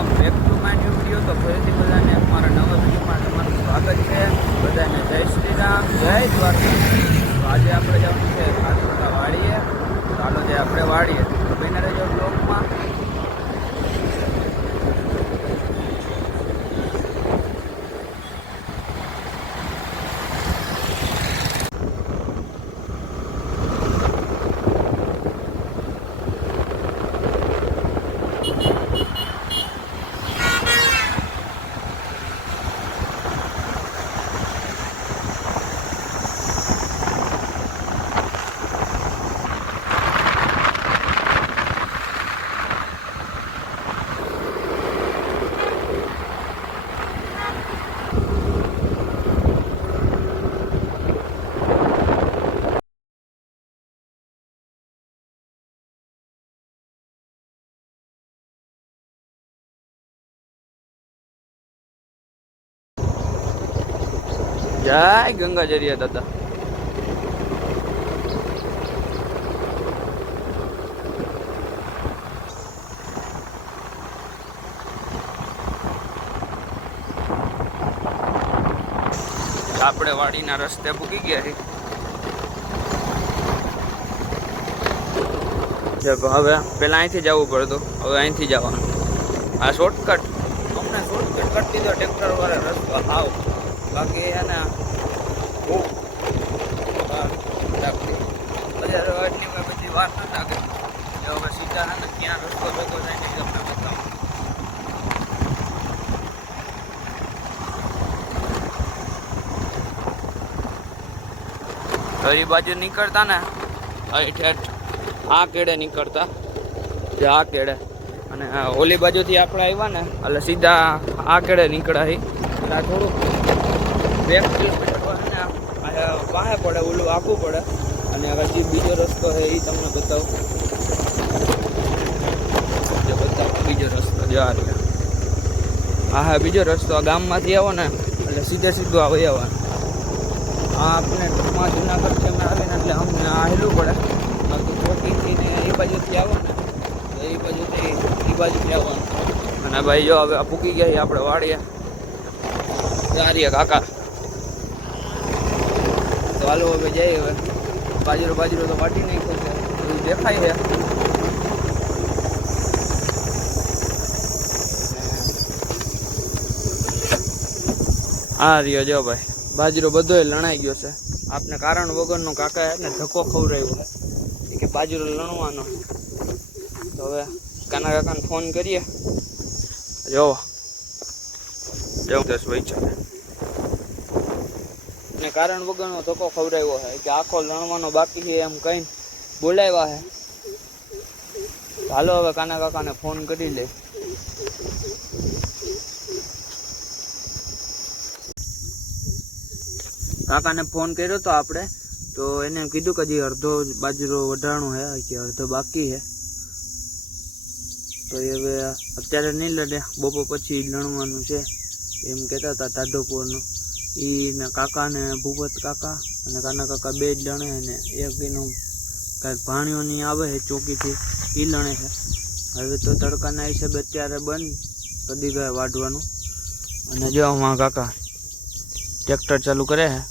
Welcome back to my new video. તો ફરીથી બધાને અમારા નવા વિડીયોમાં તમારું સ્વાગત છે. બધાને જય શ્રી રામ, જય દ્વારકા. તો આજે આપણે જવાનું છે રાજકોટના વાડીએ. ચાલો જે આપણે વાડીએ તો બને રહેજો બ્લોગમાં. જય ગંગાજરિયા દાદા. આપણે વાડીના રસ્તે પૂકી ગયા છે. હવે પેલા અહીંથી જવું પડતું, હવે અહીંથી જવાનું. આ શોર્ટકટ અમને શોર્ટકટ કરી દીધો ટ્રેક્ટર વાળા રસ્તો આવ. બાકી એને બહુ લાગતી એટલી બધી વાર ન લાગે. હવે સીધા ને ક્યાં રસ્તો ભેગો થાય ને તમને બતાવું. એ બાજુ નીકળતા ને આ કેડે નીકળતા, જે આ કેડે, અને ઓલી બાજુથી આપણે આવ્યા ને એટલે સીધા આ કેડે નીકળ્યા. એટલે થોડુંક 2 કિલોમીટર પાસે પડે, ઓલું આખું પડે. અને હજી બીજો રસ્તો છે એ તમને બતાવું. બીજો રસ્તો જો આ રીતે. હા બીજો રસ્તો આ ગામમાંથી આવો ને એટલે સીધે સીધું આવી આવવાનું. આ આપણે ટૂંકમાં જુનાગઢ અમે આવીને એટલે અમને આ હેલું પડે. બાકી ચોટીથી ને એ બાજુથી આવો ને તો એ બાજુથી આવવાનું. અને ભાઈ જો હવે પૂકી ગયા આપણે વાડીએ. સારી કાકા તો હાલો હવે જઈએ. હવે બાજરો તો વાટી નહીં ખોશે એવું દેખાય છે. આ રહ્યો જો ભાઈ બાજરો બધોય લણાઈ ગયો છે. આપને કારણ વગરનો કાકા એને ધક્કો ખવડાવ્યો છે કે બાજરો લણવાનો. તો હવે કાના કાકાને ફોન કરીએ. જોવો જવું 10 વાગ્યા ને કારણ વગરનો ધક્કો ખવડાવ્યો છે કે આખો લણવાનો બાકી છે એમ કઈ બોલાવ્યા છે. હાલો હવે કાના કાકાને ફોન કરી લે. કાકાને ફોન કર્યો તો આપણે, તો એને કીધું કે હજી અડધો બાજરો વધારણો છે કે અડધો બાકી છે. તો એ હવે અત્યારે નહીં લડે, બપોર પછી લણવાનું છે એમ કહેતા હતા. તાઢોપુરનું એને કાકા ને ભૂપત કાકા અને કાના કાકા 2 જ લણે. અને એક એનો કાંઈક ભાણીઓની આવે છે ચોકીથી, એ લણે છે. હવે તો તડકાના હિસાબે અત્યારે બંધ કદી ગયા વાઢવાનું. અને જો અમારા કાકા ટ્રેક્ટર ચાલુ કરે છે.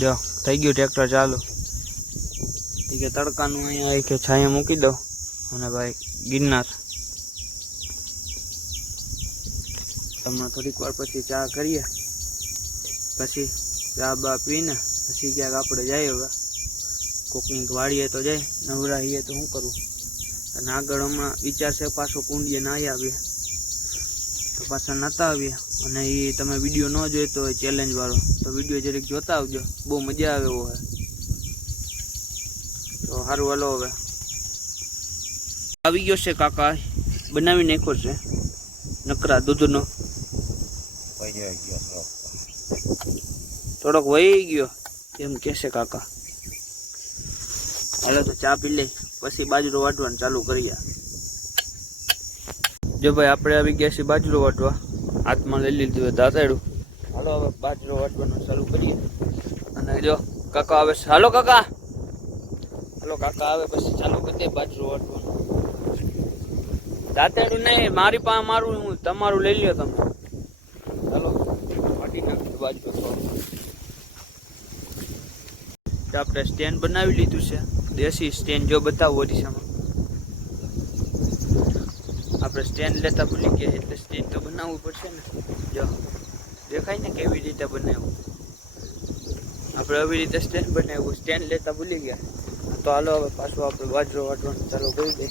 જો થઈ ગયું ટ્રેક્ટર ચાલુ. એ કે તડકાનું અહીંયા કે છાંયે મૂકી દો. અને ભાઈ ગિરનાર તમને થોડીક વાર પછી ચા કરીએ, પછી ચા બા પીને પછી ક્યાંક આપણે જઈએ. હવે કોકની વાડીએ તો જાય, નવરા હઈએ તો શું કરવું. અને આગળ હમણાં વિચાર છે પાછો કુંડીએ નાહી આવીએ. તો પાછા નહોતા આવીએ. અને એ તમે વિડીયો ન જોઈતો હોય ચેલેન્જ વાળો તો વિડીયો જરીક જોતા આવજો, બહુ મજા આવે એવો હોય. તો સારું હાલો હવે આવી ગયો છે કાકા, બનાવી નાખ્યો છે નકરા દૂધનો. થોડોક વહી ગયો એમ કહેશે કાકા. હાલો તો ચા પી લે પછી બાજરો વાટવાનું ચાલુ કરીએ. જો ભાઈ આપણે આવી ગયા છીએ બાજરો વાટવા. હાથમાં લઈ લીધું દાંતેડું. હાલો હવે બાજરો વાટવાનું ચાલુ કરીએ. અને જો કાકા આવે છે. હાલો કાકા, હાલો કાકા આવે પછી ચાલુ કરી દે બાજરો વાટવાનું. દાંતેડું નહીં, મારી પાસે મારું, હું તમારું લઈ લ્યો તમે. ચાલો વાટી નાખી બાજુ તો આપણે સ્ટેન્ડ બનાવી લીધું છે, દેશી સ્ટેન્ડ. જો બતાવો ઓરિસ્સામાં આપણે સ્ટેન્ડ લેતા ભૂલી ગયા, એટલે સ્ટેન્ડ તો બનાવવું પડશે ને. જો દેખાય ને કેવી રીતે બનાવ્યું. આપણે આવી રીતે સ્ટેન્ડ બનાવ્યું, સ્ટેન્ડ લેતા ભૂલી ગયા. તો હાલો હવે પાછું આપણે બાજરો વાટવાનું ચાલુ કરી દઈએ.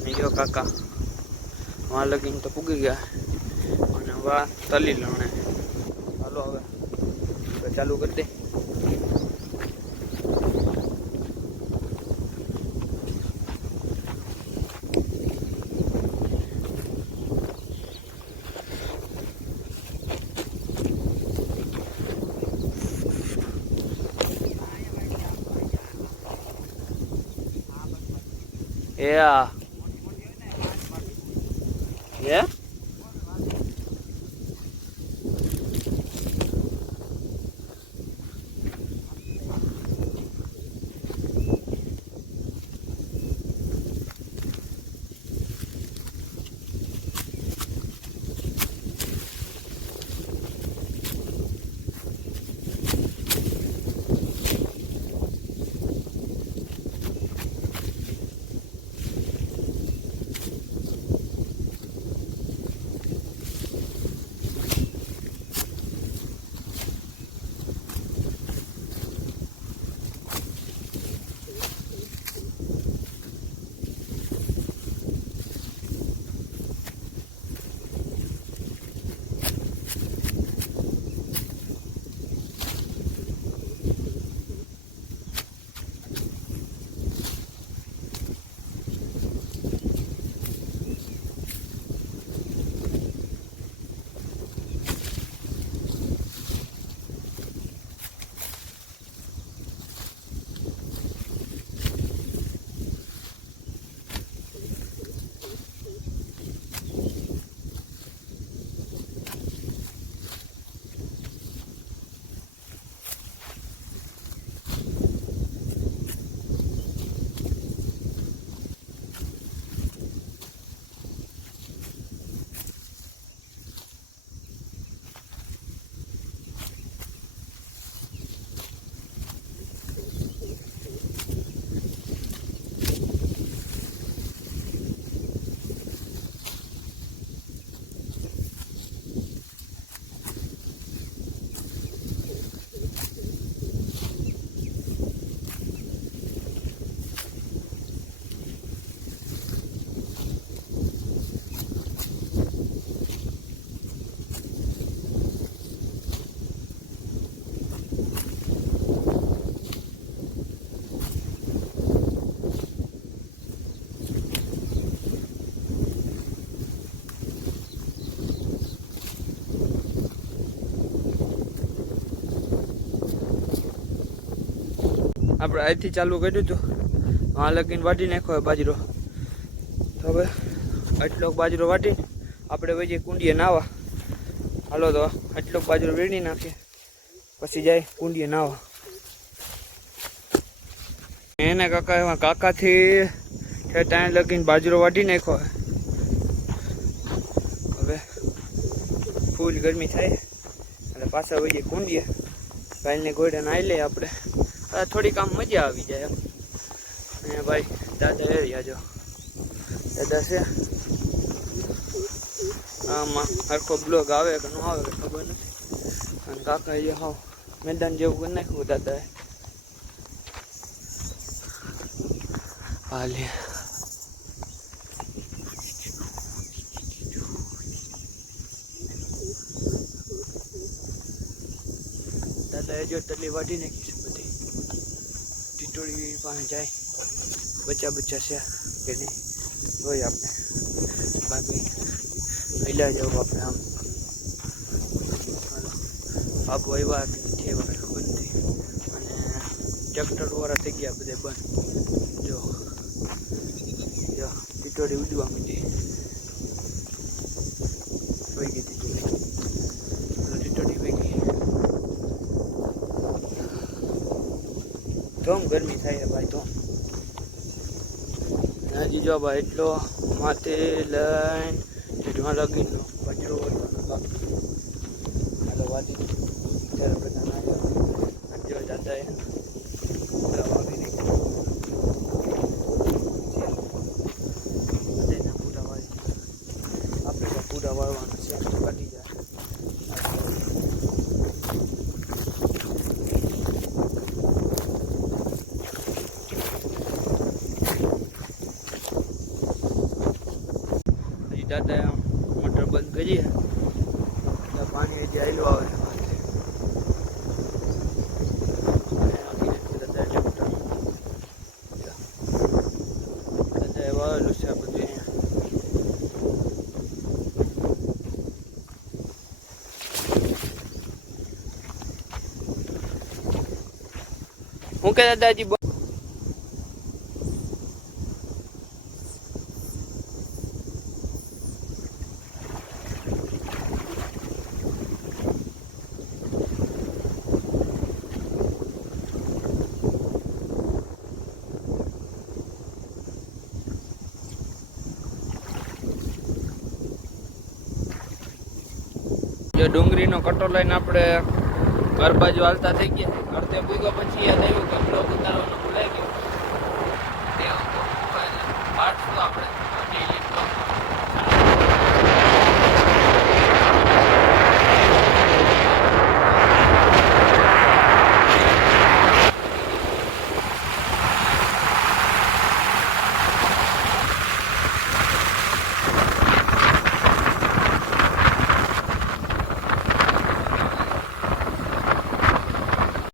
અને જો કાકા વાં લગીને તો પૂગી ગયા, અને વાં તલી લણે. હાલો હવે ચાલુ કરી દે. Yeah. Yeah? આપણે અહીંથી ચાલુ કર્યું હતું, આ લગીને વાટી નાખ્યો બાજરો. તો હવે આટલો બાજરો વાટીને આપણે વચ્ચે કુંડીએ નાવા. હાલો તો આટલો બાજરો વેણી નાખીએ, પછી જાય કુંડીએ નાવા. એને કાકા એમાં કાકાથી ત્યાં લગીને બાજરો વાટી નાખ્યો. હવે ફૂલ ગરમી થાય એટલે પાછા વચ્ચે કુંડીએ ભાઈને ગોળે નાહી લઈએ આપણે. થોડીક આમ મજા આવી જાય એમ. અને ભાઈ દાદા એ રહ્યા, જો દાદા છે આમાં હરખો બ્લોગ આવે કે ન આવે કે ખબર નથી. અને કાકા જે હાવ મેદાન જેવું કરી નાખ્યું દાદાએ. હાલે દાદાએ જો તલી વાટી નાખી છે બધી. ટીટોળી પાસે જાય, બચ્ચા છે કે નહીં હોય આપણે. બાકી પહેલા જવું આપણે આમ બાબુ આવ્યા કે નથી આવ્યા ખબર નથી. અને ટ્રેક્ટર વાળા થઈ ગયા બધે બંધ. જો જો ટીટોળી ઉડવા માંડી, વહી ગઈ ટીટોળી વહી ગઈ. ધોમ ગરમી થાય છે ભાઈ, તો હજી જો ભાઈ એટલો માથે લઈને ઢીઢમાં લગીનો બજરો બાકી હાલો વાદી ત્યારે બધા ના જો જતા એ વાવી નહીં પૂરા વાળી આપણે તો પૂરા વાળવાનું છે તો કાઢી જાય દાદા મોટર બંધ કરીએ એટલે પાણી હજી આવેલું આવે દાદા વાવેલું છે આ બધું હું કે દાદાજી જો ડુંગળીનો કટો લઈને આપણે ઘર બાજુ હાલતા થઈ ગયા ઘરતે પૂગ્યા પછી યાદ આવ્યું કે બ્લોગ ઉતારવાનો